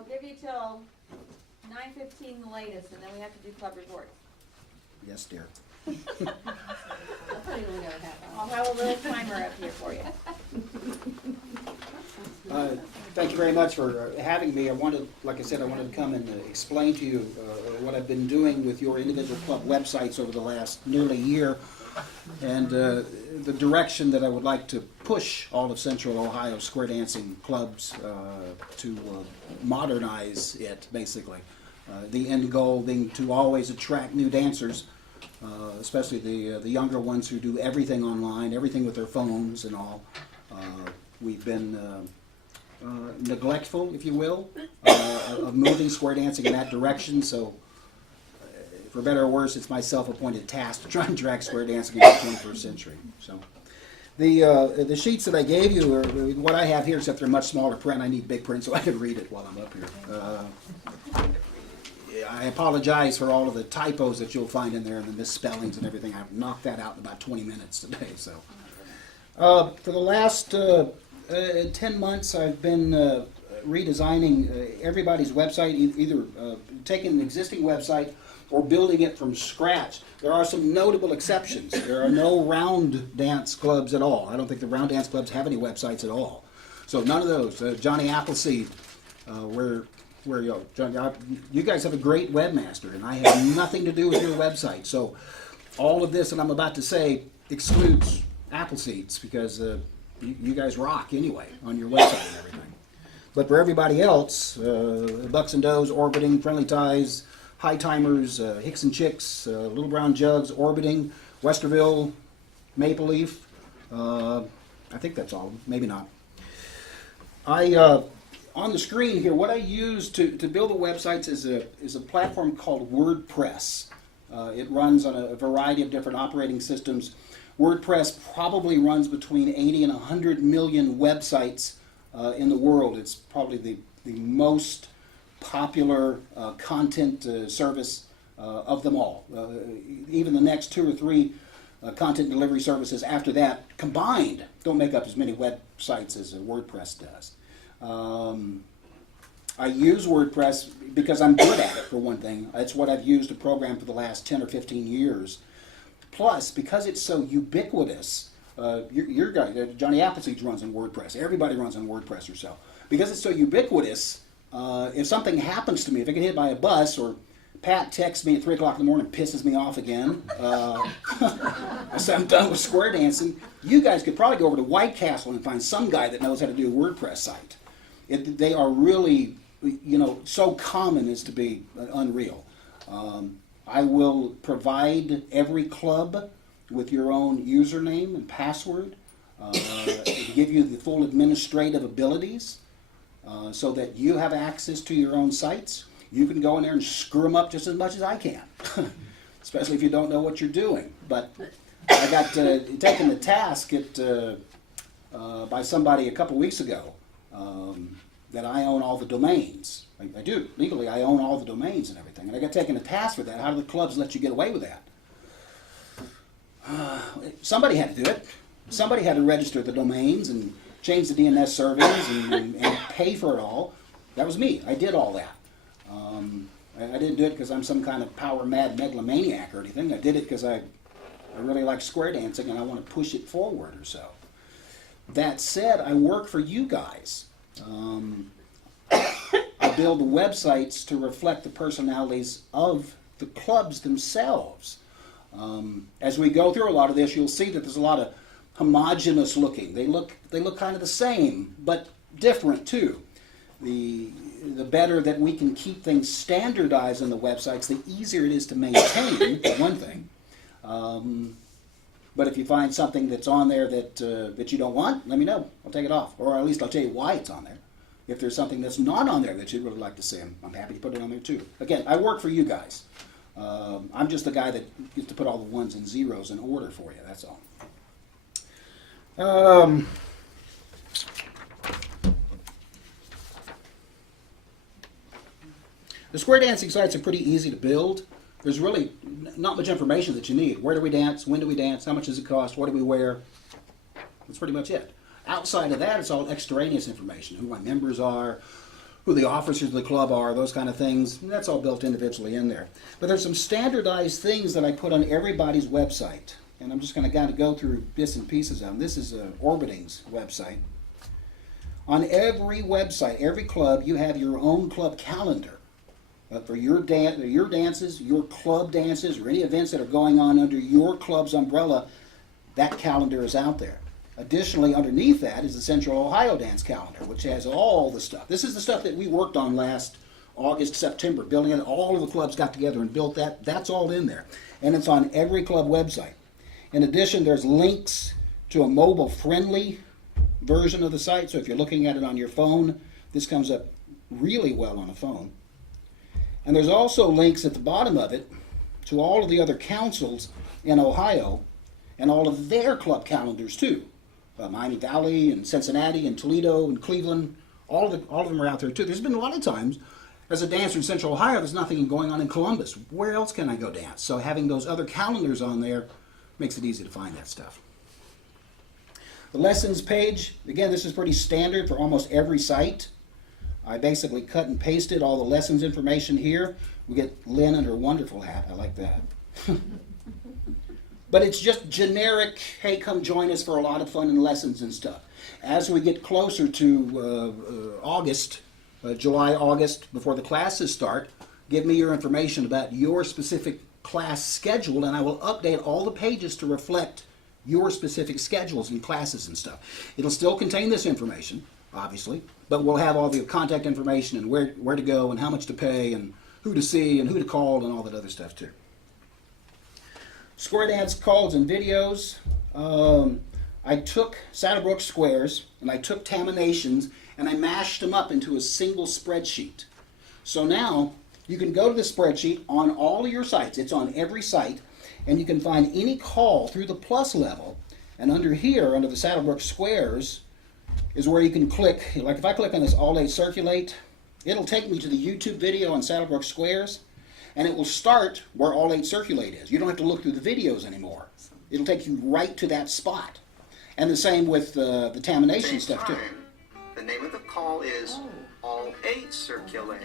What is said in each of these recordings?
I'll give you till 9:15 the latest, and then we have to do club reports. Yes, dear. I'll tell you when we gotta have. I'll have a little timer up here for you. Thank you very much for having me. I wanted, like I said, I wanted to come and explain to you what I've been doing with your individual club websites over the last nearly year, and the direction that I would like to push all of Central Ohio square dancing clubs to modernize it, basically. The end goal being to always attract new dancers, especially the younger ones who do everything online, everything with their phones and all. We've been neglectful, if you will, of moving square dancing in that direction. So, for better or worse, it's my self-appointed task to try and drag square dancing into the 21st century. So, the sheets that I gave you are what I have here, except they're much smaller print. I need big print so I can read it while I'm up here. I apologize for all of the typos that you'll find in there and the misspellings and everything. I've knocked that out in about 20 minutes today. So, for the last 10 months, I've been redesigning everybody's website, either taking an existing website or building it from scratch. There are some notable exceptions. There are no round dance clubs at all. I don't think the round dance clubs have any websites at all. So none of those. Johnny Appleseed, Johnny, you guys have a great webmaster, and I have nothing to do with your website. So all of this that I'm about to say excludes Appleseeds, because you guys rock anyway on your website and everything. But for everybody else, Bucks and Does, Orbiting, Friendly Ties, High Timers, Hicks and Chicks, Little Brown Jugs, Orbiting, Westerville, Maple Leaf, I think that's all, maybe not. On the screen here, what I use to build the websites is a platform called WordPress. It runs on a variety of different operating systems. WordPress probably runs between 80 and 100 million websites in the world. It's probably the most popular content service of them all. Even the next 2 or 3 content delivery services after that combined don't make up as many websites as WordPress does. I use WordPress because I'm good at it, for one thing. It's what I've used to program for the last 10 or 15 years. Plus, because it's so ubiquitous, your guy, Johnny Appleseed, runs on WordPress. Everybody runs on WordPress or so. Because it's so ubiquitous, if something happens to me, if I get hit by a bus, or Pat texts me at 3 o'clock in the morning and pisses me off again, I say I'm done with square dancing, you guys could probably go over to White Castle and find some guy that knows how to do a WordPress site. They are really, so common as to be unreal. I will provide every club with your own username and password, give you the full administrative abilities so that you have access to your own sites. You can go in there and screw them up just as much as I can, especially if you don't know what you're doing. But I got taken to task by somebody a couple weeks ago that I own all the domains. I do. Legally, I own all the domains and everything. And I got taken to task for that. How do the clubs let you get away with that? Somebody had to do it. Somebody had to register the domains and change the DNS servers and pay for it all. That was me. I did all that. I didn't do it because I'm some kind of power-mad megalomaniac or anything. I did it because I really like square dancing and I want to push it forward or so. That said, I work for you guys. I build the websites to reflect the personalities of the clubs themselves. As we go through a lot of this, you'll see that there's a lot of homogeneous looking. They look kind of the same, but different too. The better that we can keep things standardized on the websites, the easier it is to maintain, for one thing. But if you find something that's on there that you don't want, let me know. I'll take it off. Or at least I'll tell you why it's on there. If there's something that's not on there that you'd really like to see, I'm happy to put it on there too. Again, I work for you guys. I'm just the guy that gets to put all the ones and zeros in order for you, that's all. The square dancing sites are pretty easy to build. There's really not much information that you need. Where do we dance? When do we dance? How much does it cost? What do we wear? That's pretty much it. Outside of that, it's all extraneous information. Who my members are, who the officers of the club are, those kind of things. That's all built individually in there. But there's some standardized things that I put on everybody's website. And I'm just going to kind of go through bits and pieces of them. This is Orbiting's website. On every website, every club, you have your own club calendar for your dances, your club dances, or any events that are going on under your club's umbrella. That calendar is out there. Additionally, underneath that is the Central Ohio Dance Calendar, which has all the stuff. This is the stuff that we worked on last August, September, building it. All of the clubs got together and built that. That's all in there. And it's on every club website. In addition, there's links to a mobile-friendly version of the site. So if you're looking at it on your phone, this comes up really well on a phone. And there's also links at the bottom of it to all of the other councils in Ohio and all of their club calendars too. Miami Valley and Cincinnati and Toledo and Cleveland, all of them are out there too. There's been a lot of times, as a dancer in Central Ohio, there's nothing going on in Columbus. Where else can I go dance? So having those other calendars on there makes it easy to find that stuff. The lessons page, again, this is pretty standard for almost every site. I basically cut and pasted all the lessons information here. We get Lynn and her wonderful hat. I like that. But it's just generic, hey, come join us for a lot of fun and lessons and stuff. As we get closer to August, July, August, before the classes start, give me your information about your specific class schedule, and I will update all the pages to reflect your specific schedules and classes and stuff. It'll still contain this information, obviously, but we'll have all the contact information and where to go and how much to pay and who to see and who to call and all that other stuff too. Square dance calls and videos. I took Saddlebrook squares and I took Taminations and I mashed them up into a single spreadsheet. So now you can go to the spreadsheet on all of your sites. It's on every site, and you can find any call through the plus level. And under here, under the Saddlebrook squares, is where you can click. Like if I click on this All Day Circulate, it'll take me to the YouTube video on Saddlebrook squares, and it will start where All 8 Circulate is. You don't have to look through the videos anymore. It'll take you right to that spot. And the same with the Tamination stuff too. The name of the call is All 8 Circulate.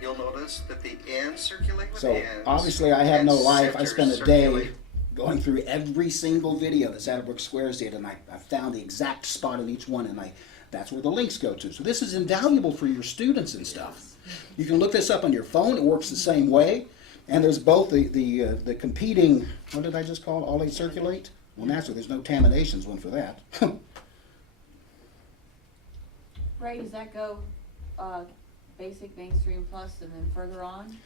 You'll notice that the ends circulate with So ends. obviously I have no and life. I centers spent a day circulate. going through every single video that Saddlebrook Squares did, and I found the exact spot in each one, and that's where the links go to. So this is invaluable for your students and stuff. You can look this up on your phone. It works the same way. And there's both the competing, what did I just call it? All 8 Circulate? Well, naturally, there's no Taminations one for that. Ray, does that go basic, mainstream, plus, and then further on?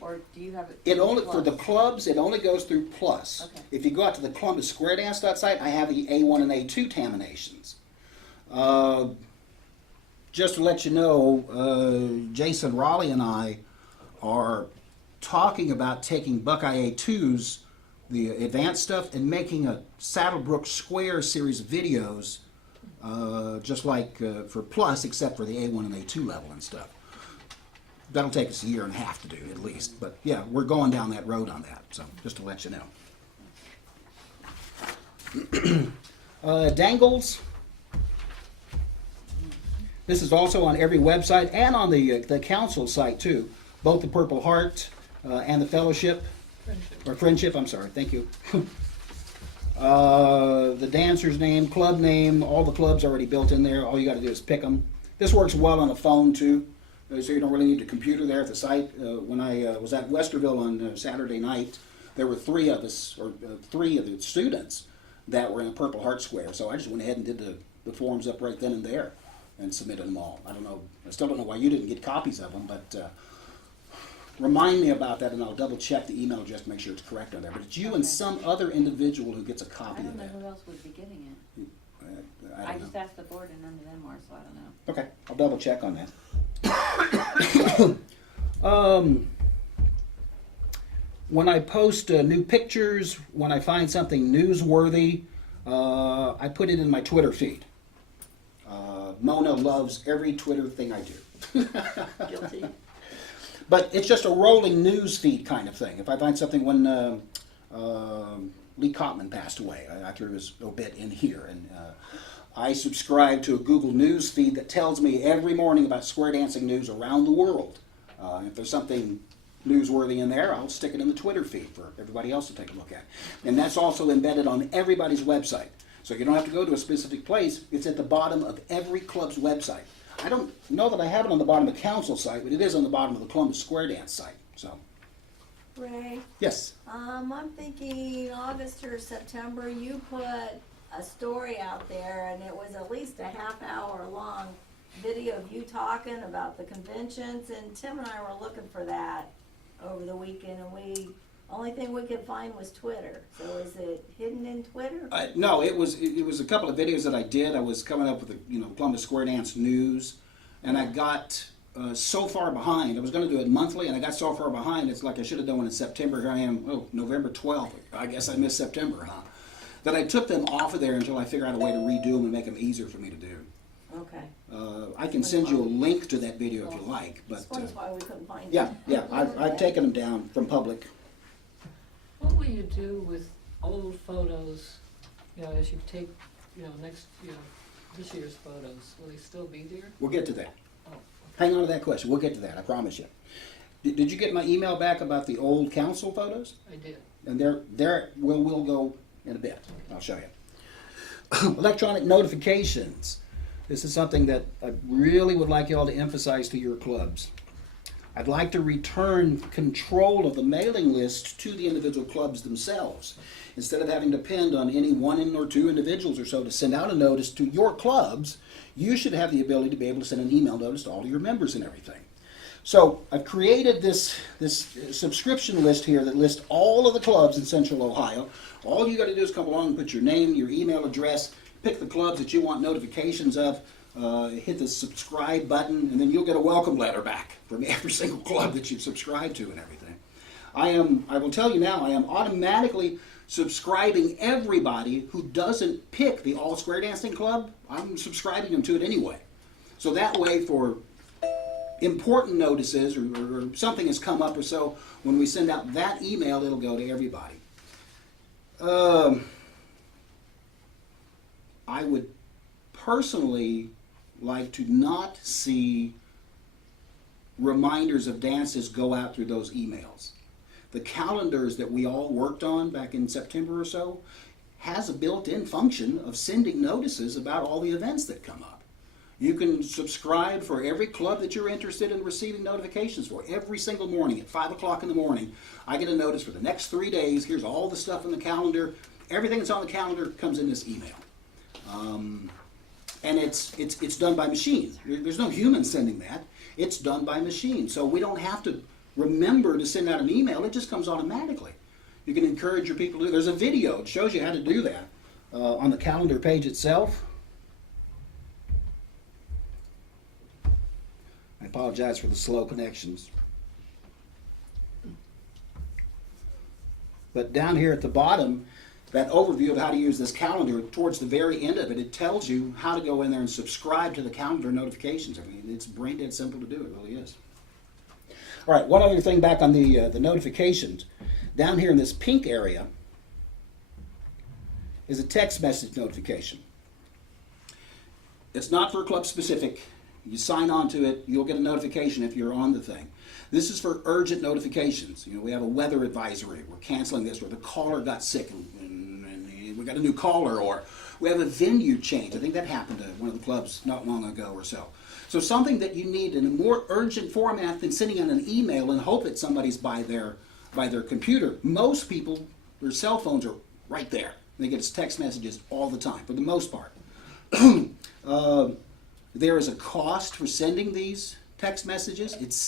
Or do you have it? It only plus? for the clubs. It only goes through plus. Okay. If you go out to the Columbus Square Dance site, I have the A1 and A2 Taminations. Just to let you know, Jason Raleigh and I are talking about taking Buckeye A2's, the advanced stuff, and making a Saddlebrook Square series of videos, just like for plus, except for the A1 and A2 level and stuff. That'll take us a year and a half to do, at least. But yeah, we're going down that road on that, so just to let you know. Dangles. This is also on every website and on the council site too. Both the Purple Heart and the Fellowship. Friendship, I'm sorry, thank you. The dancer's name, club name, all the clubs already built in there. All you got to do is pick them. This works well on a phone too, so you don't really need a computer there at the site. When I was at Westerville on Saturday night, there were three of us, or three of the students that were in a Purple Heart Square. So I just went ahead and did the forms up right then and there and submitted them all. I don't know, I still don't know why you didn't get copies of them, but remind me about that, and I'll double check the email address to make sure it's correct on there. But it's you and some other individual who gets a copy I of don't know that. who else would be getting it. I I don't just know. asked the board and none of them are, so I don't know. Okay, I'll double check on that. When I post new pictures, when I find something newsworthy, I put it in my Twitter feed. Mona loves every Twitter thing I do. Guilty. But it's just a rolling news feed kind of thing. If I find something when, Lee Cotman passed away. I threw his obit in here, and I subscribe to a Google News feed that tells me every morning about square dancing news around the world. If there's something newsworthy in there, I'll stick it in the Twitter feed for everybody else to take a look at. And that's also embedded on everybody's website. So you don't have to go to a specific place. It's at the bottom of every club's website. I don't know that I have it on the bottom of the council site, but it is on the bottom of the Columbus Square Dance site. So, Ray, yes. I'm thinking August or September, you put a story out there and it was at least a half-hour long video of you talking about the conventions, and Tim and I were looking for that over the weekend, and only thing we could find was Twitter. So is it hidden in Twitter? No, it was a couple of videos that I did. I was coming up with the Columbus Square Dance news, and I got so far behind. I was going to do it monthly, and I got so far behind. It's like I should have done one in September. Here I am, November 12th. I guess I missed September, huh? That I took them off of there until I figure out a way to redo them and make them easier for me to do. Okay. I can send you a link to that video if you like. But Explains why we couldn't find it. yeah, I've taken them down from public. What will you do with old photos, as you take, this year's photos? Will they still be there? We'll get to that. Oh, Hang on to that question. We'll get to that, I promise you. Did you get my email back about the old council photos? I did. And we'll go in a bit. I'll show you. Electronic notifications. This is something that I really would like you all to emphasize to your clubs. I'd like to return control of the mailing list to the individual clubs themselves. Instead of having to depend on any one or two individuals or so to send out a notice to your clubs, you should have the ability to be able to send an email notice to all of your members and everything. So I've created this subscription list here that lists all of the clubs in Central Ohio. All you got to do is come along and put your name, your email address, pick the clubs that you want notifications of, hit the subscribe button, and then you'll get a welcome letter back from every single club that you've subscribed to and everything. I will tell you now, I am automatically subscribing everybody who doesn't pick the All Square Dancing Club. I'm subscribing them to it anyway. So that way, for important notices or something has come up or so, when we send out that email, it'll go to everybody. I would personally like to not see reminders of dances go out through those emails. The calendars that we all worked on back in September or so has a built-in function of sending notices about all the events that come up. You can subscribe for every club that you're interested in receiving notifications for. Every single morning at 5 o'clock in the morning, I get a notice for the next 3 days. Here's all the stuff in the calendar. Everything that's on the calendar comes in this email. And it's done by machine. There's no human sending that. It's done by machine. So we don't have to remember to send out an email. It just comes automatically. You can encourage your people to do it. There's a video. It shows you how to do that on the calendar page itself. I apologize for the slow connections. But down here at the bottom, that overview of how to use this calendar, towards the very end of it, it tells you how to go in there and subscribe to the calendar notifications. I mean, it's brain dead simple to do. It really is. All right, one other thing back on the notifications. Down here in this pink area is a text message notification. It's not for club specific. You sign on to it, you'll get a notification if you're on the thing. This is for urgent notifications. We have a weather advisory. We're canceling this, or the caller got sick and we got a new caller, or we have a venue change. I think that happened to one of the clubs not long ago or so. So something that you need in a more urgent format than sending out an email and hope that somebody's by their computer. Most people, their cell phones are right there. They get text messages all the time, for the most part. There is a cost for sending these text messages. It's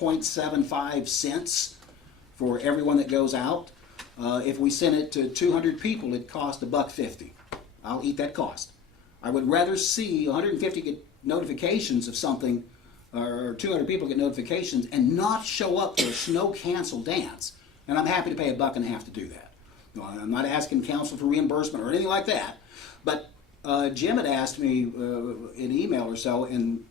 0.75 cents for everyone that goes out. If we send it to 200 people, it costs $1.50. I'll eat that cost. I would rather see 150 get notifications of something, or 200 people get notifications, and not show up for a snow cancel dance. And I'm happy to pay $1.50 to do that. I'm not asking council for reimbursement or anything like that, but Jim had asked me in email or so, and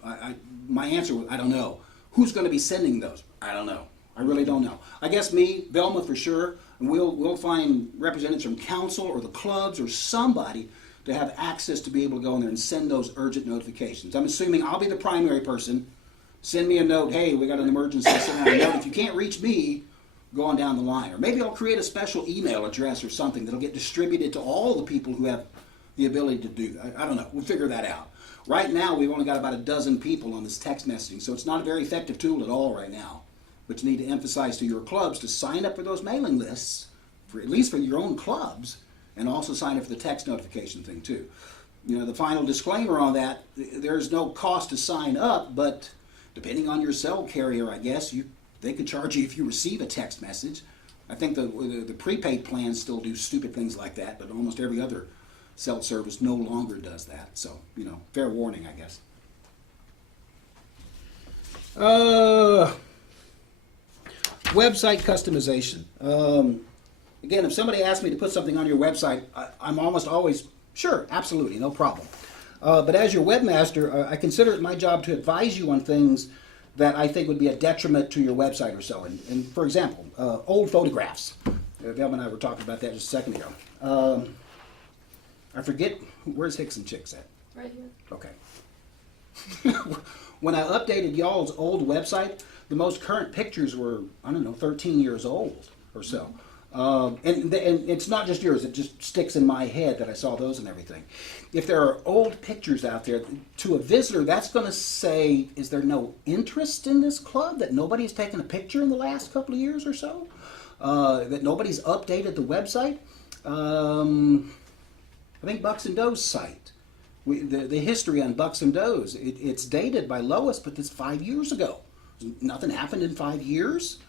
my answer was, I don't know. Who's going to be sending those? I don't know. I really don't know. I guess me, Velma for sure. And we'll find representatives from council or the clubs or somebody to have access to be able to go in there and send those urgent notifications. I'm assuming I'll be the primary person. Send me a note, hey, we got an emergency, send out a note. If you can't reach me, go on down the line. Or maybe I'll create a special email address or something that'll get distributed to all the people who have the ability to do that. I don't know. We'll figure that out. Right now, we've only got about a dozen people on this text messaging, so it's not a very effective tool at all right now. But you need to emphasize to your clubs to sign up for those mailing lists, for at least for your own clubs, and also sign up for the text notification thing too. You know, the final disclaimer on that, there's no cost to sign up, but depending on your cell carrier, I guess, they could charge you if you receive a text message. I think the prepaid plans still do stupid things like that, but almost every other cell service no longer does that. So, you know, fair warning, I guess. Website customization. Again, if somebody asks me to put something on your website, I'm almost always, sure, absolutely, no problem. But as your webmaster, I consider it my job to advise you on things that I think would be a detriment to your website or so. And for example, old photographs. Velma and I were talking about that just a second ago. I forget, where's Hicks and Chicks at? Right here. Okay. When I updated y'all's old website, the most current pictures were, I don't know, 13 years old or so. And it's not just yours, it just sticks in my head that I saw those and everything. If there are old pictures out there, to a visitor, that's going to say, is there no interest in this club? That nobody's taken a picture in the last couple of years or so? That nobody's updated the website? I think Bucks and Doe's site. The history on Bucks and Doe's, it's dated by Lois, but it's 5 years ago. Nothing happened in 5 years.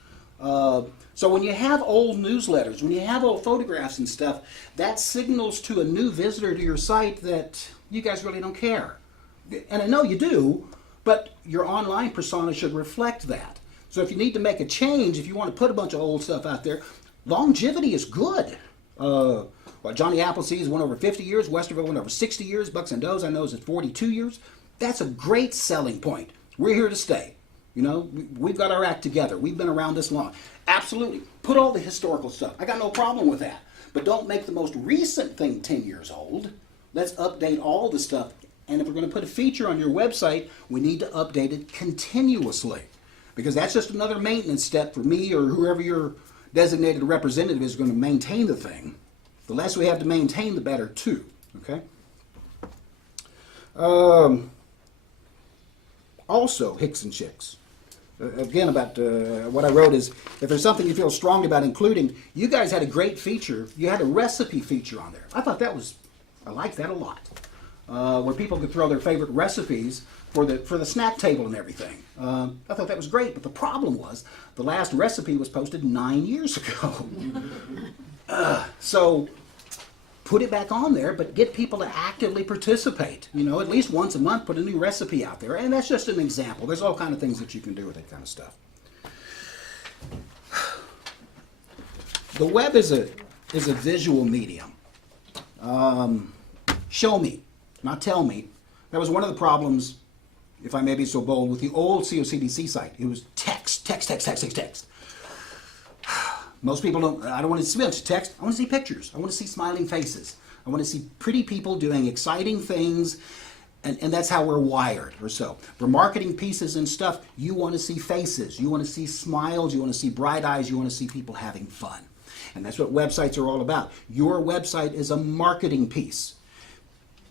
So when you have old newsletters, when you have old photographs and stuff, that signals to a new visitor to your site that you guys really don't care. And I know you do, but your online persona should reflect that. So if you need to make a change, if you want to put a bunch of old stuff out there, longevity is good. Johnny Appleseed's went over 50 years, Westerville went over 60 years, Bucks and Doe's I know is at 42 years. That's a great selling point. We're here to stay. You know, we've got our act together. We've been around this long. Absolutely. Put all the historical stuff. I got no problem with that. But don't make the most recent thing 10 years old. Let's update all the stuff. And if we're going to put a feature on your website, we need to update it continuously. Because that's just another maintenance step for me or whoever your designated representative is going to maintain the thing. The less we have to maintain, the better too. Okay? Also, Hicks and Chicks. Again, about what I wrote is, if there's something you feel strongly about including, you guys had a great feature. You had a recipe feature on there. I thought that was, I liked that a lot. Where people could throw their favorite recipes for the snack table and everything. I thought that was great, but the problem was, the last recipe was posted 9 years ago. So, put it back on there, but get people to actively participate. You know, at least once a month, put a new recipe out there. And that's just an example. There's all kinds of things that you can do with that kind of stuff. The web is a visual medium. Show me, not tell me. That was one of the problems, if I may be so bold, with the old COCDC site. It was text. Most people I don't want to see much text. I want to see pictures. I want to see smiling faces. I want to see pretty people doing exciting things, and that's how we're wired or so. For marketing pieces and stuff, you want to see faces. You want to see smiles. You want to see bright eyes. You want to see people having fun. And that's what websites are all about. Your website is a marketing piece.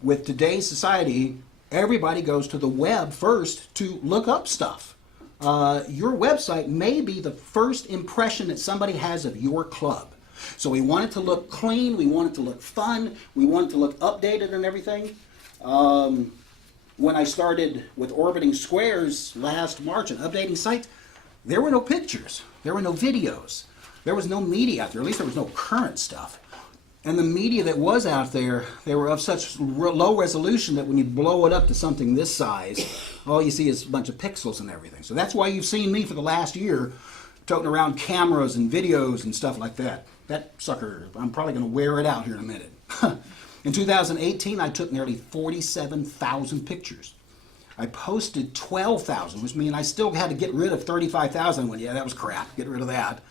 With today's society, everybody goes to the web first to look up stuff. Your website may be the first impression that somebody has of your club. So we want it to look clean, we want it to look fun, we want it to look updated and everything. When I started with Orbiting Squares last March and updating sites, there were no pictures, there were no videos, there was no media out there, at least there was no current stuff. And the media that was out there, they were of such low resolution that when you blow it up to something this size, all you see is a bunch of pixels and everything. So that's why you've seen me for the last year toting around cameras and videos and stuff like that. That sucker, I'm probably going to wear it out here in a minute. In 2018, I took nearly 47,000 pictures. I posted 12,000, which means I still had to get rid of 35,000. Well, yeah, that was crap. Get rid of that.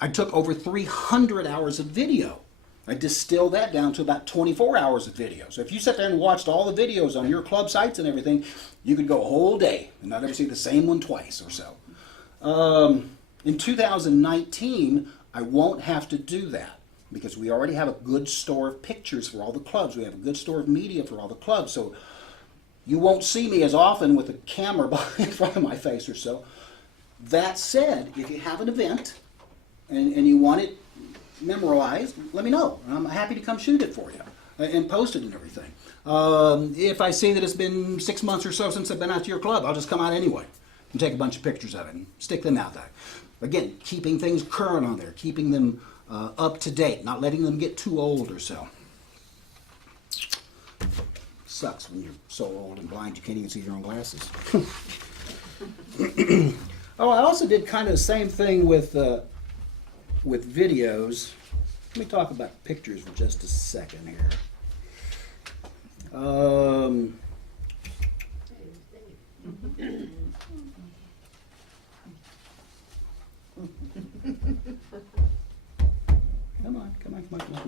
I took over 300 hours of video. I distilled that down to about 24 hours of video. So if you sat there and watched all the videos on your club sites and everything, you could go a whole day and not ever see the same one twice or so. In 2019, I won't have to do that because we already have a good store of pictures for all the clubs. We have a good store of media for all the clubs. So you won't see me as often with a camera in front of my face or so. That said, if you have an event and you want it memorized, let me know. I'm happy to come shoot it for you and post it and everything. If I see that it's been 6 months or so since I've been out to your club, I'll just come out anyway and take a bunch of pictures of it and stick them out there. Again, keeping things current on there, keeping them up to date, not letting them get too old or so. Sucks when you're so old and blind you can't even see your own glasses. Oh, I also did kind of the same thing with videos. Let me talk about pictures for just a second here. Come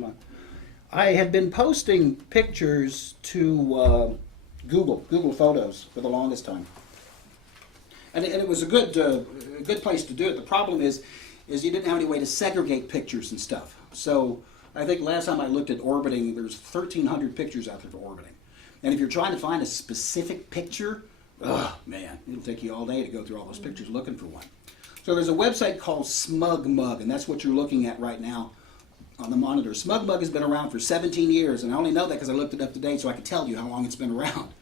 on. I had been posting pictures to Google Photos for the longest time. And it was a good place to do it. The problem is you didn't have any way to segregate pictures and stuff. So I think last time I looked at orbiting, there's 1,300 pictures out there for orbiting. And if you're trying to find a specific picture, oh man, it'll take you all day to go through all those pictures looking for one. So there's a website called SmugMug, and that's what you're looking at right now on the monitor. SmugMug has been around for 17 years, and I only know that because I looked it up today so I could tell you how long it's been around.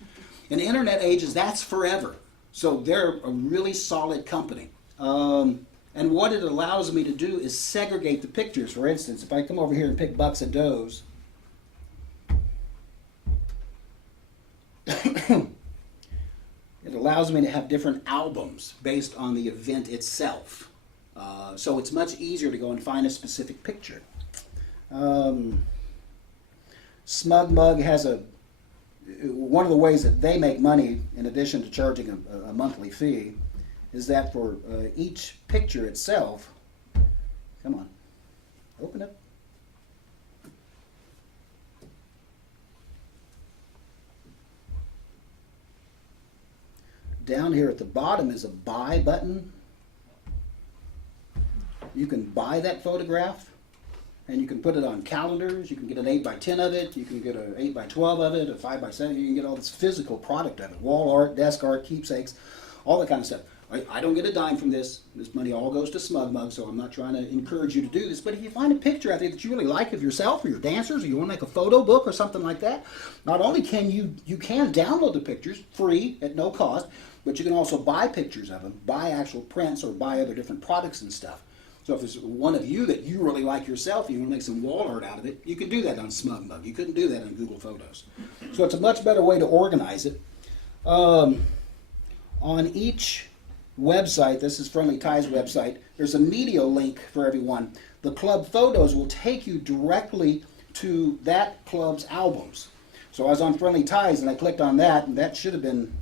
In the internet ages, that's forever. So they're a really solid company. And what it allows me to do is segregate the pictures. For instance, if I come over here and pick bucks and does, it allows me to have different albums based on the event itself. So it's much easier to go and find a specific picture. SmugMug has one of the ways that they make money, in addition to charging a monthly fee, is that for each picture itself, come on, open it. Down here at the bottom is a buy button. You can buy that photograph, and you can put it on calendars. You can get an 8x10 of it. You can get an 8x12 of it, a 5x7. You can get all this physical product of it. Wall art, desk art, keepsakes, all that kind of stuff. I don't get a dime from this. This money all goes to SmugMug, so I'm not trying to encourage you to do this. But if you find a picture out there that you really like of yourself or your dancers, or you want to make a photo book or something like that, not only can you can download the pictures free at no cost, but you can also buy pictures of them, buy actual prints, or buy other different products and stuff. So if there's one of you that you really like yourself, you want to make some wall art out of it, you can do that on SmugMug. You couldn't do that on Google Photos. So it's a much better way to organize it. On each website, this is Friendly Ties website, there's a media link for everyone. The club photos will take you directly to that club's albums. So I was on Friendly Ties and I clicked on that, and that should have been,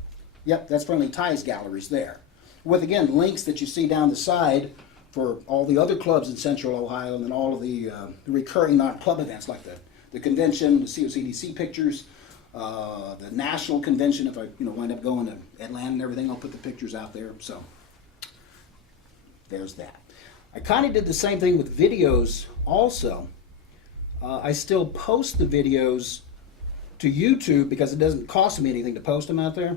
yep, that's Friendly Ties galleries there. With, again, links that you see down the side for all the other clubs in Central Ohio, and then all of the recurring non-club events like the convention, the COCDC pictures, the national convention. If I wind up going to Atlanta and everything, I'll put the pictures out there. So there's that. I kind of did the same thing with videos also. I still post the videos to YouTube because it doesn't cost me anything to post them out there.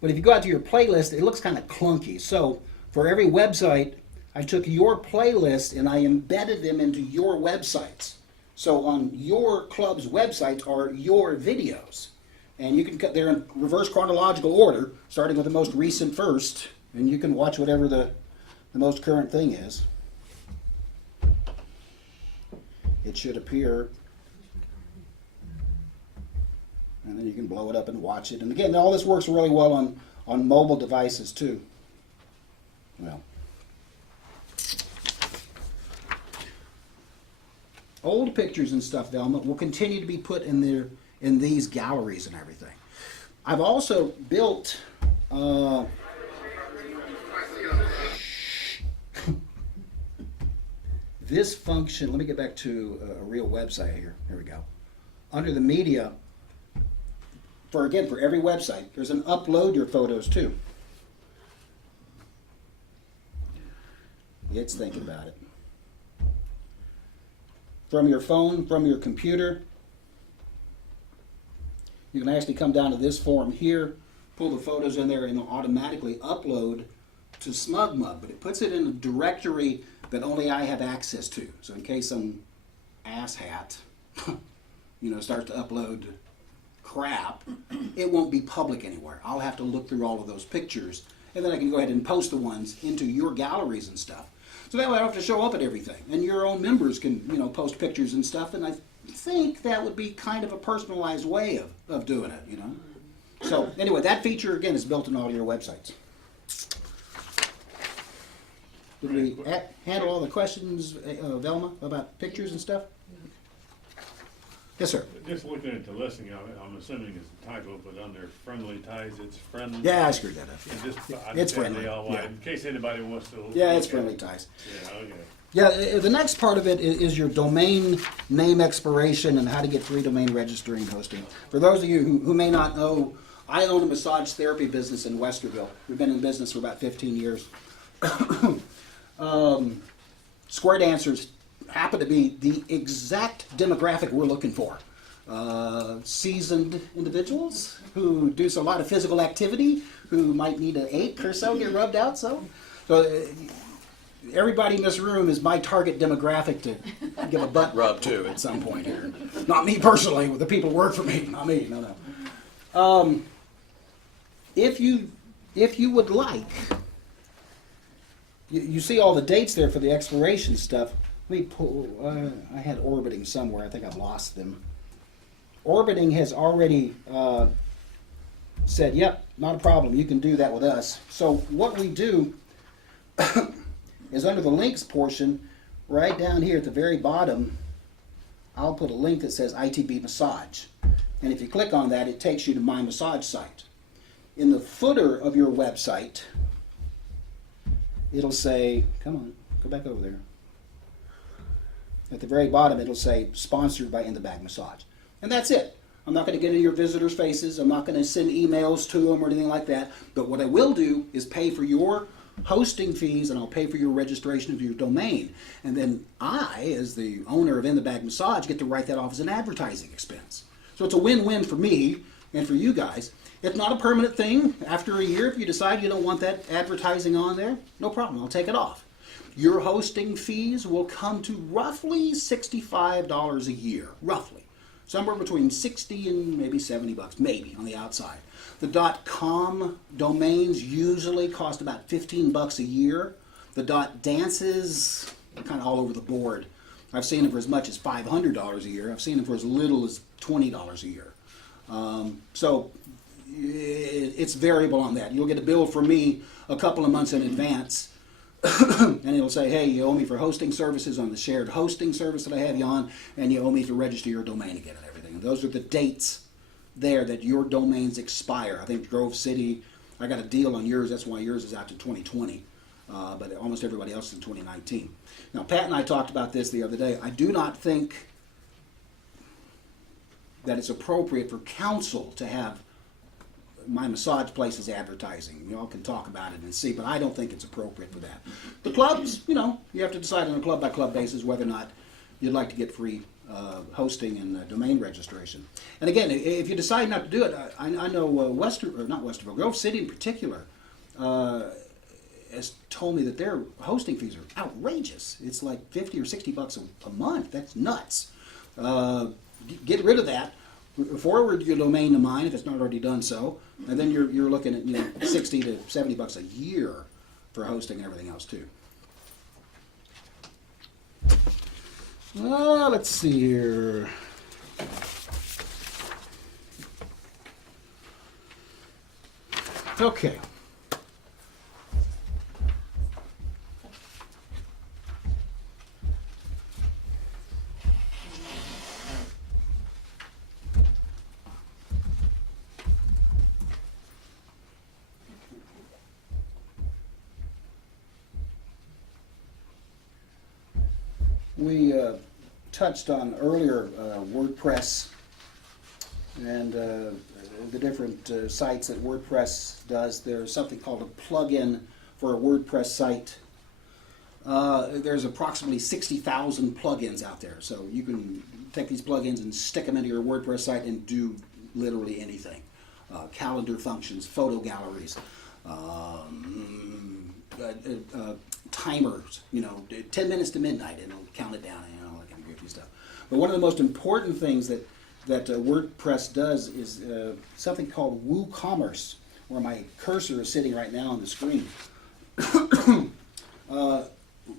But if you go out to your playlist, it looks kind of clunky. So for every website, I took your playlist and I embedded them into your websites. So on your club's websites are your videos. And you can cut there in reverse chronological order, starting with the most recent first, and you can watch whatever the most current thing is. It should appear. And then you can blow it up and watch it. And again, all this works really well on mobile devices too. Well, old pictures and stuff, Velma, will continue to be put in these galleries and everything. I've also built this function, let me get back to a real website here. Here we go. Under the media, for every website, there's an upload your photos too. It's thinking about it. From your phone, from your computer, you can actually come down to this form here, pull the photos in there, and it'll automatically upload to SmugMug, but it puts it in a directory that only I have access to. So in case some asshat, starts to upload crap, it won't be public anywhere. I'll have to look through all of those pictures, and then I can go ahead and post the ones into your galleries and stuff. So that way I don't have to show up at everything. And your own members can, post pictures and stuff, and I think that would be kind of a personalized way of doing it, So anyway, that feature, again, is built in all your websites. Did we handle all the questions, Velma, about pictures and stuff? Yes, sir. Just looking at the listing, I'm assuming it's a typo, but under friendly ties, it's friendly. Yeah, I screwed that up. And just, It's friendly, yeah. In case anybody wants to. Yeah, it's friendly ties. Yeah, okay. Yeah, the next part of it is your domain name expiration and how to get free domain registering and hosting. For those of you who may not know, I own a massage therapy business in Westerville. We've been in business for about 15 years. Square dancers happen to be the exact demographic we're looking for. Seasoned individuals who do a lot of physical activity, who might need an ache or so, get rubbed out. So everybody in this room is my target demographic to give a butt rub to at some point here. Not me personally, with the people who work for me. Not me. No. If you would like, you see all the dates there for the expiration stuff. Let me pull. I had orbiting somewhere. I think I've lost them. Orbiting has already said, "Yep, not a problem. You can do that with us." So what we do is under the links portion, right down here at the very bottom, I'll put a link that says ITB Massage. And if you click on that, it takes you to my massage site. In the footer of your website, it'll say, come on, go back over there. At the very bottom, it'll say, sponsored by In the Bag Massage. And that's it. I'm not going to get in your visitors' faces. I'm not going to send emails to them or anything like that. But what I will do is pay for your hosting fees, and I'll pay for your registration of your domain. And then I, as the owner of In the Bag Massage, get to write that off as an advertising expense. So it's a win-win for me and for you guys. It's not a permanent thing. After a year, if you decide you don't want that advertising on there, no problem. I'll take it off. Your hosting fees will come to roughly $65 a year, roughly. Somewhere between 60 and maybe 70 bucks, maybe on the outside. The .com domains usually cost about 15 bucks a year. The .dances are kind of all over the board. I've seen them for as much as $500 a year. I've seen them for as little as $20 a year. So it's variable on that. You'll get a bill from me a couple of months in advance. And it'll say, hey, you owe me for hosting services on the shared hosting service that I have you on, and you owe me to register your domain again and everything. And those are the dates there that your domains expire. I think Grove City, I got a deal on yours. That's why yours is out to 2020. But almost everybody else is in 2019. Now, Pat and I talked about this the other day. I do not think that it's appropriate for council to have my massage places advertising. You all can talk about it and see, but I don't think it's appropriate for that. The clubs, you have to decide on a club-by-club basis whether or not you'd like to get free hosting and domain registration. And again, if you decide not to do it, I know Grove City in particular has told me that their hosting fees are outrageous. It's like 50 or 60 bucks a month. That's nuts. Get rid of that. Forward your domain to mine if it's not already done so, and then you're looking at 60 to 70 bucks a year for hosting and everything else too. Let's see here. Okay. touched on earlier, WordPress and the different sites that WordPress does. There's something called a plugin for a WordPress site. There's approximately 60,000 plugins out there, so you can take these plugins and stick them into your WordPress site and do literally anything. Calendar functions, photo galleries, timers, 10 minutes to midnight, and it'll count it down, and all that kind of goofy stuff. But one of the most important things that WordPress does is something called WooCommerce, where my cursor is sitting right now on the screen.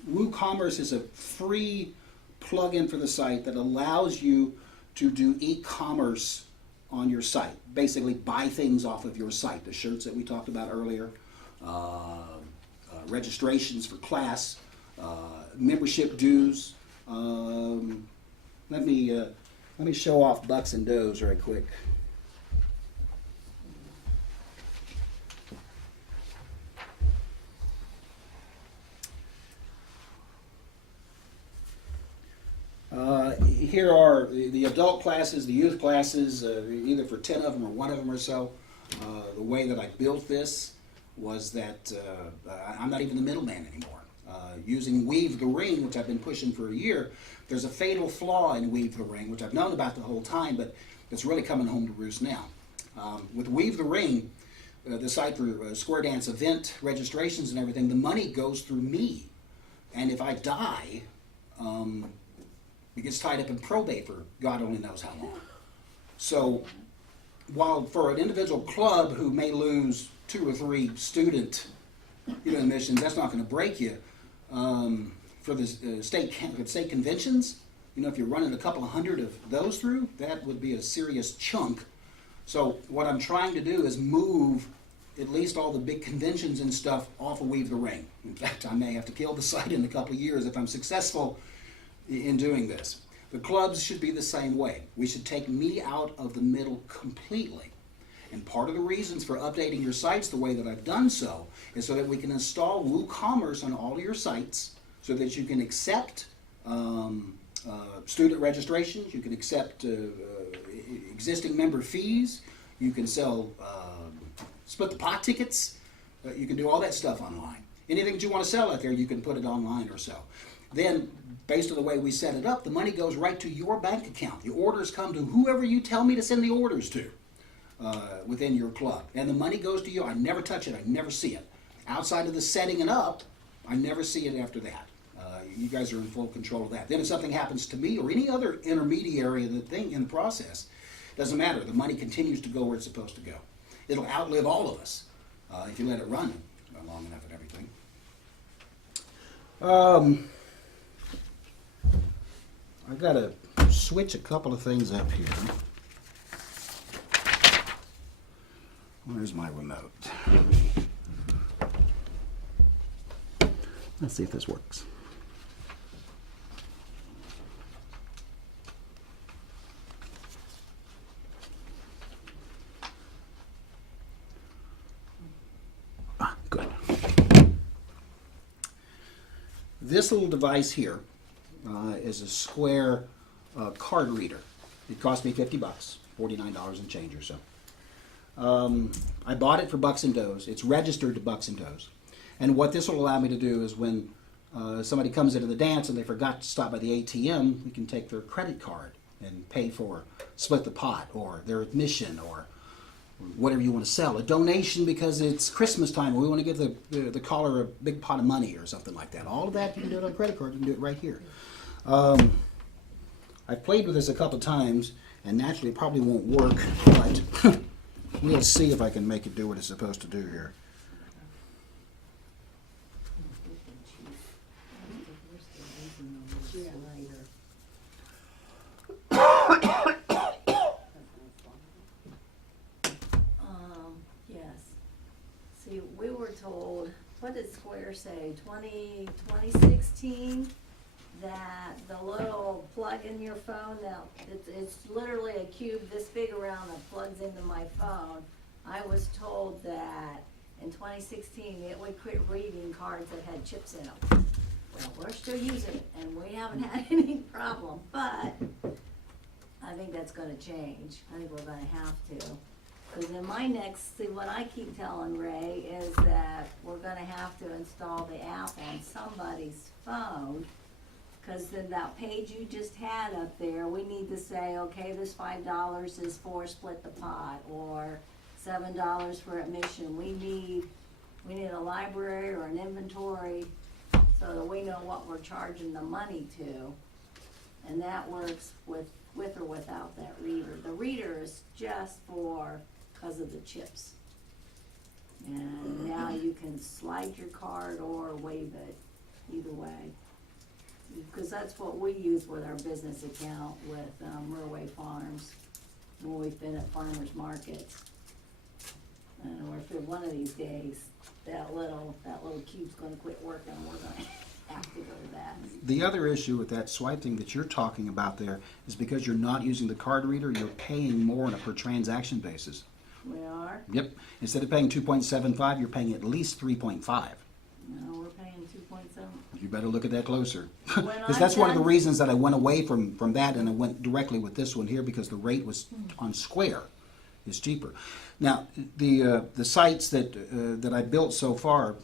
WooCommerce is a free plugin for the site that allows you to do e-commerce on your site. Basically, buy things off of your site. The shirts that we talked about earlier, registrations for class, membership dues. Let me show off Bucks and Does right quick. Here are the adult classes, the youth classes, either for 10 of them or 1 of them or so. The way that I built this was that I'm not even the middleman anymore. Using Weave the Ring, which I've been pushing for a year, there's a fatal flaw in Weave the Ring, which I've known about the whole time, but it's really coming home to roost now. With Weave the Ring, the site for Square Dance event registrations and everything, the money goes through me. And if I die, it gets tied up in probate for God only knows how long. So while for an individual club who may lose 2 or 3 student admissions, that's not going to break you. For the state conventions, if you're running a couple of hundred of those through, that would be a serious chunk. So what I'm trying to do is move at least all the big conventions and stuff off of Weave the Ring. In fact, I may have to kill the site in a couple of years if I'm successful in doing this. The clubs should be the same way. We should take me out of the middle completely. And part of the reasons for updating your sites the way that I've done so is so that we can install WooCommerce on all of your sites so that you can accept student registrations, you can accept existing member fees, you can sell split the pot tickets, you can do all that stuff online. Anything that you want to sell out there, you can put it online or so. Then, based on the way we set it up, the money goes right to your bank account. The orders come to whoever you tell me to send the orders to within your club. And the money goes to you. I never touch it. I never see it. Outside of the setting it up, I never see it after that. You guys are in full control of that. Then if something happens to me or any other intermediary in the process, doesn't matter. The money continues to go where it's supposed to go. It'll outlive all of us if you let it run long enough and everything. I've got to switch a couple of things up here. Where's my remote? Let's see if this works. Good. This little device here is a Square card reader. It cost me $50, $49 and change or so. I bought it for Bucks and Does. It's registered to Bucks and Does. And what this will allow me to do is when somebody comes into the dance and they forgot to stop by the ATM, we can take their credit card and pay for split the pot or their admission or whatever you want to sell. A donation because it's Christmas time and we want to give the caller a big pot of money or something like that. All of that, you can do it on credit card. You can do it right here. I've played with this a couple times and naturally it probably won't work, but we'll see if I can make it do what it's supposed to do here. Yes. See, we were told, what did Square say, 2016, that the little plug in your phone, now, it's literally a cube this big around that plugs into my phone. I was told that in 2016, it would quit reading cards that had chips in them. So we're still using it, and we haven't had any problem, but I think that's gonna change. I think we're gonna have to. Cause in my next, see, what I keep telling Ray is that we're gonna have to install the app on somebody's phone. Cause then that page you just had up there, we need to say, okay, this $5 is for split the pot, or $7 for admission. We need a library or an inventory so that we know what we're charging the money to. And that works with or without that reader. The reader is just cause of the chips. And now you can slide your card or wave it, either way. Because that's what we use with our business account with Merway Farms, when we've been at farmers markets. And we're for one of these days, that little cube's gonna quit working, and we're gonna have to go to that. The other issue with that swipe thing that you're talking about there is because you're not using the card reader, you're paying more on a per transaction basis. We are? Yep. Instead of paying 2.75, you're paying at least 3.5. No, we're paying 2.7. You better look at that closer. When Because I'm that's one of the done- reasons that I went away from that and I went directly with this one here, because the rate was on Square is cheaper. Now, the sites that I built so far,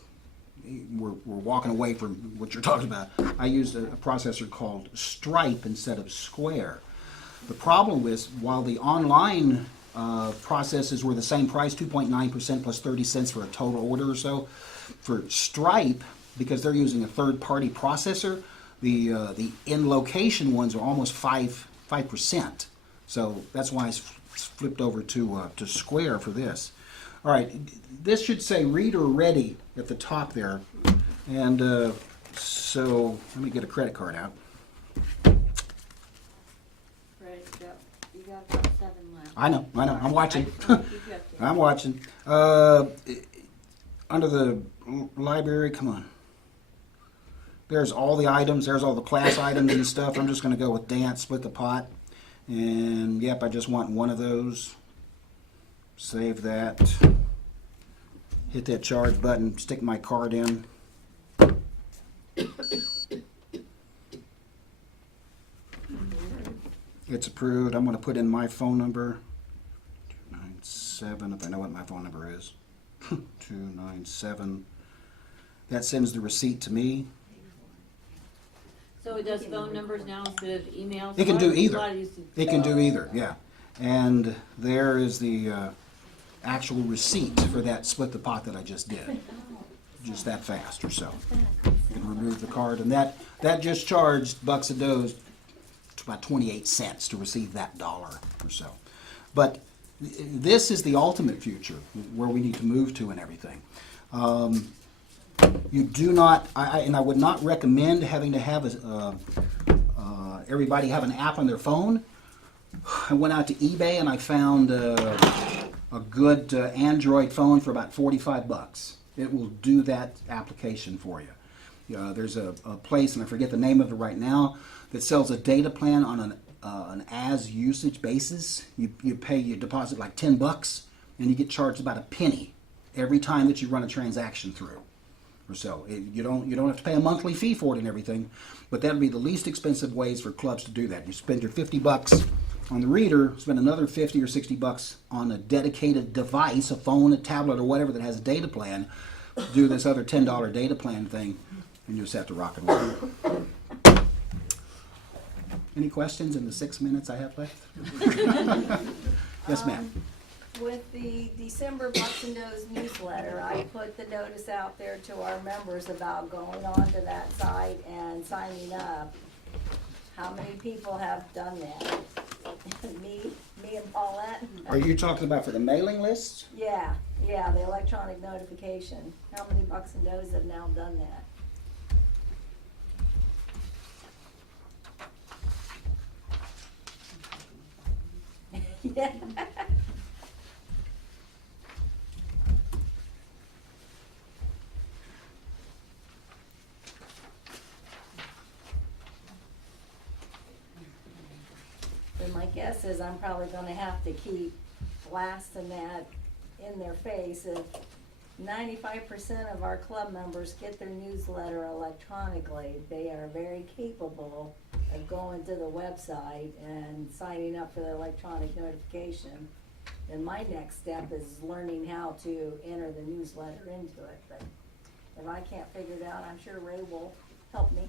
we're walking away from what you're talking about. I used a processor called Stripe instead of Square. The problem is, while the online processes were the same price, 2.9% plus 30 cents for a total order or so, for Stripe, because they're using a third-party processor, the in-location ones are almost 5%. So that's why I flipped over to Square for this. All right, this should say reader ready at the top there. And so let me get a credit card out. Ready to go. You got about 7 left. I know, I'm watching. I just wanna keep you up to date. I'm watching. Under the library, come on. There's all the items, there's all the class items and stuff. I'm just gonna go with dance, split the pot. And yep, I just want one of those. Save that. Hit that charge button, stick my card in. It's approved. I'm gonna put in my phone number. 297, if I know what my phone number is. 297. That sends the receipt to me. So it does phone numbers now instead of emails? It can do either. A lot used to- It can do either, yeah. And there is the actual receipt for that split the pot that I just did. Just that fast or so. You can remove the card, and that just charged bucks a doze to about 28 cents to receive that $1 or so. But this is the ultimate future where we need to move to and everything. You do not, and I would not recommend having to have everybody have an app on their phone. I went out to eBay and I found a good Android phone for about 45 bucks. It will do that application for you. There's a place, and I forget the name of it right now, that sells a data plan on an as usage basis. You deposit like 10 bucks and you get charged about a penny every time that you run a transaction through. Or so. You don't have to pay a monthly fee for it and everything, but that would be the least expensive ways for clubs to do that. You spend your 50 bucks on the reader, spend another 50 or 60 bucks on a dedicated device, a phone, a tablet, or whatever that has a data plan, do this other $10 data plan thing, and you just have to rock and roll. Any questions in the 6 minutes I have left? Yes, ma'am. With the December Bucks and Does newsletter, I put the notice out there to our members about going on to that site and signing up. How many people have done that? Me and Paulette? Are you talking about for the mailing list? Yeah, the electronic notification. How many Bucks and Does have now done that? Yeah. And my guess is I'm probably gonna have to keep blasting that in their face 95% of our club members get their newsletter electronically. They are very capable of going to the website and signing up for the electronic notification. And my next step is learning how to enter the newsletter into it, but if I can't figure it out, I'm sure Ray will help me.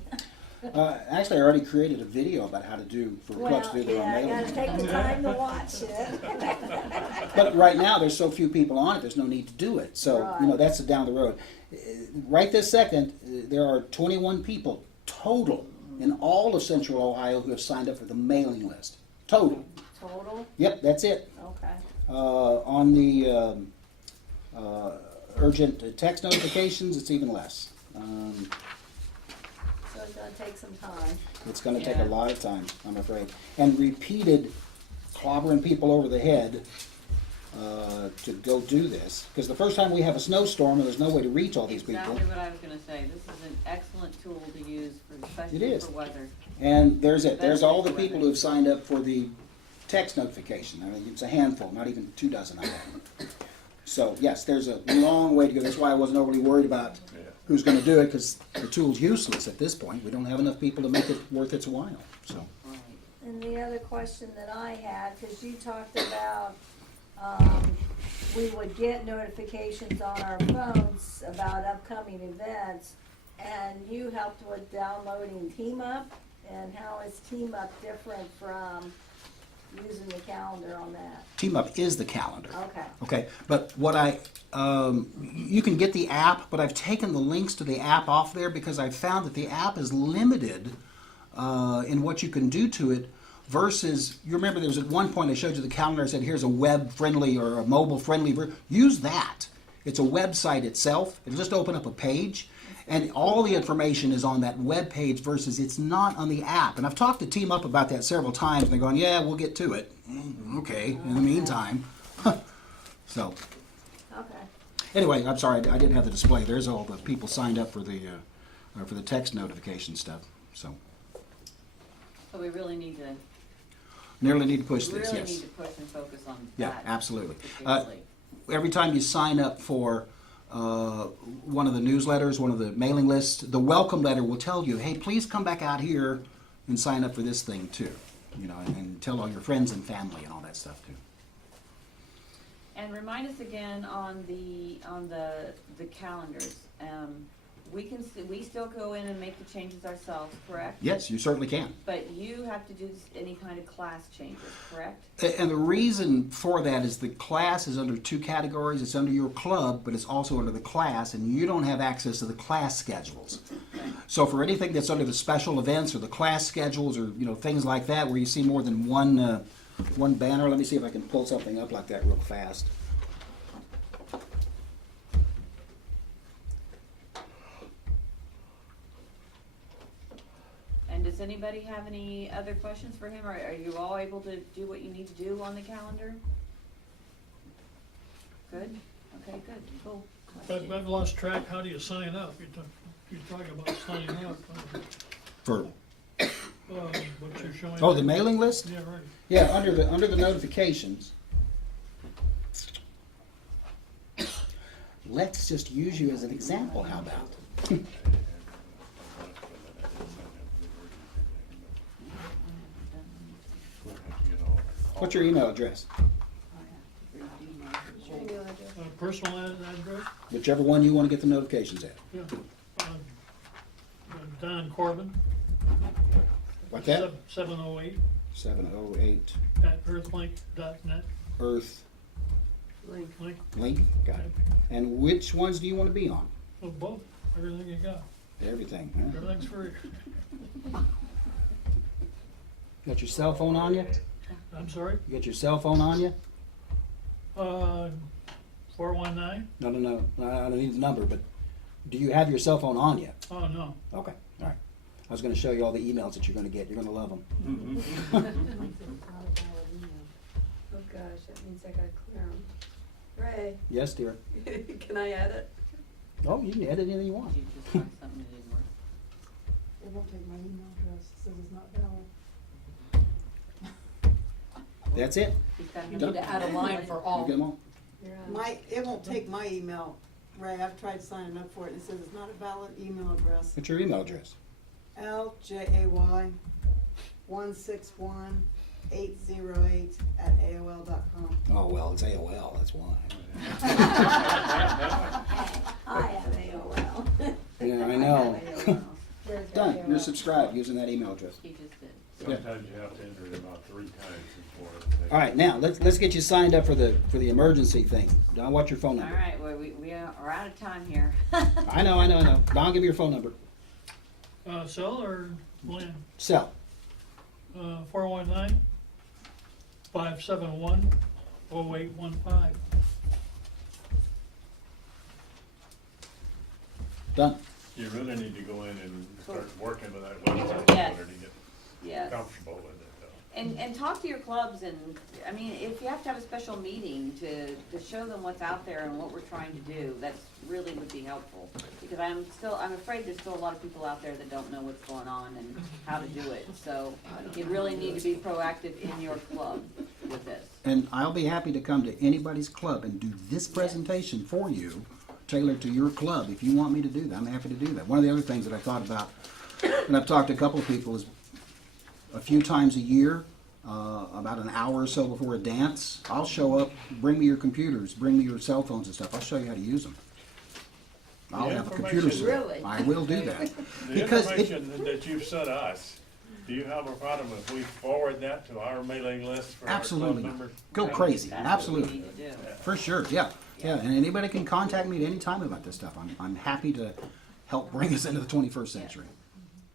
Actually, I already created a video about how to do for clubs to do their own I mailing gotta list. take the time to watch it. But right now, there's so few people on it, there's no need to do it. So, you know, Right. that's down the road. Right this second, there are 21 people total in all of Central Ohio who have signed up for the mailing list. Total. Total? Yep, that's it. Okay. On the urgent text notifications, it's even less. So it's gonna take some time. It's gonna take a Yeah. lot of time, I'm afraid. And repeated clobbering people over the head to go do this. Because the first time we have a snowstorm and there's no way to reach all these people. Exactly what I was gonna say. This is an excellent tool to use for, especially is. for weather. And there's it. There's all the Especially people women. who have signed up for the text notification. I mean, it's a handful, not even 2 dozen of them. So, yes, there's a long way to go. That's why I wasn't overly worried about who's gonna do it, because the tool's useless at this point. We don't have enough people to make it worth its while, so. Right. And the other question that I had, cause you talked about, we would get notifications on our phones about upcoming events, and you helped with downloading Team Up, and how is Team Up different from using the calendar on that? Team Up is the calendar. Okay. Okay, but what you can get the app, but I've taken the links to the app off there because I've found that the app is limited in what you can do to it versus, you remember there was at one point I showed you the calendar, I said here's a web-friendly or a mobile-friendly version. Use that. It's a website itself. It'll just open up a page, and all the information is on that web page versus it's not on the app. And I've talked to Team Up about that several times, and they're going, yeah, we'll get to it. Okay, in the meantime. So, Okay. anyway, I'm sorry, I didn't have the display. There's all the people signed up for the text notification stuff. So, So we really need to, nearly need to push we this, really yes. need to push and focus on Yeah, that. absolutely. particularly. Every time you sign up for one of the newsletters, one of the mailing lists, the welcome letter will tell you, hey, please come back out here and sign up for this thing too. You know, and tell all your friends and family and all that stuff too. And remind us again on the calendars. We still go in and make the changes ourselves, correct? Yes, you certainly can. But you have to do any kind of class changes, correct? And the reason for that is the class is under 2 categories. It's under your club, but it's also under the class, and you don't have access to the class schedules. Okay. So for anything that's under the special events or the class schedules or things like that, where you see more than one banner, let me see if I can pull something up like that real fast. And does anybody have any other questions for him, or are you all able to do what you need to do on the calendar? Good? Okay, good, cool. I've lost track, how do you sign up? You're talking about signing up, For what you're showing. the mailing list? Yeah, right. Yeah, under the notifications. Let's just use you as an example, how about? What's your email address? Personal address, Whichever one you want to get the notifications at. yeah. Don Corbin, Like that? 708 708 at earthlink.net. Earth Link, Link. Got it. And which ones do you want to be on? well, both, everything you got, Everything, huh? everything's free. Got your cell phone on you? I'm sorry, You got your cell phone on you? 419? No. I don't need the number, but do you have your cell phone on you? Oh, no. Okay, all right. I was going to show you all the emails that you're going to get. You're going to love them. Oh gosh, that means I gotta clear them. Ray, Yes, dear. can I add it? Oh, you can edit anything you want. Did you just find something that didn't work? It won't take my email address, it says it's not valid. That's it. He's got You to need to add a line for You all. get them all? It won't take my email Ray, I've tried signing up for it, and it says it's not a valid email address. What's your email address? LJAY1618088@AOL.com. Oh, well, it's AOL, that's why. I have AOL. Yeah, I know. There's Done, AOL. you're subscribed using that email address. He just did. Sometimes you have to enter it about 3 times before. All right, now, let's get you signed up for the emergency thing. Don, what's your phone All number? right, well, we are out of time here. I know. Don, give me your phone number. Cell or land? Cell. 419-571-0815. Done. You really need to go in and start working with that website Yes. in order to get Yes. comfortable with it, though. And talk to your clubs and, I mean, if you have to have a special meeting to show them what's out there and what we're trying to do, that's really would be helpful. Because I'm afraid there's still a lot of people out there that don't know what's going on and how to do it. So you really need to be proactive in your club with this. And I'll be happy to come to anybody's club and do this presentation for you, tailored to your club. If you want me to do that, I'm happy to do that. One of the other things that I thought about, and I've talked to a couple of people, is a few times a year, about an hour or so before a dance, I'll show up, bring me your computers, bring me your cell phones and stuff. I'll show you how to use them. I'll The have a computer information- set. Really? I will do that. The Because it, information that you've sent us, do you have a problem if we forward that to our mailing list for our absolutely, club members? go crazy, That's what absolutely. we need to do. For sure, yeah, and anybody can contact me at any time about this stuff. I'm happy to help bring us into the 21st century.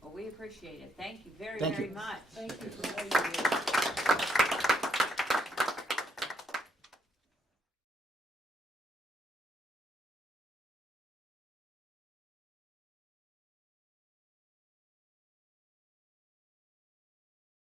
Well, we appreciate it. Thank you very, Thank very you. much. Thank you for that.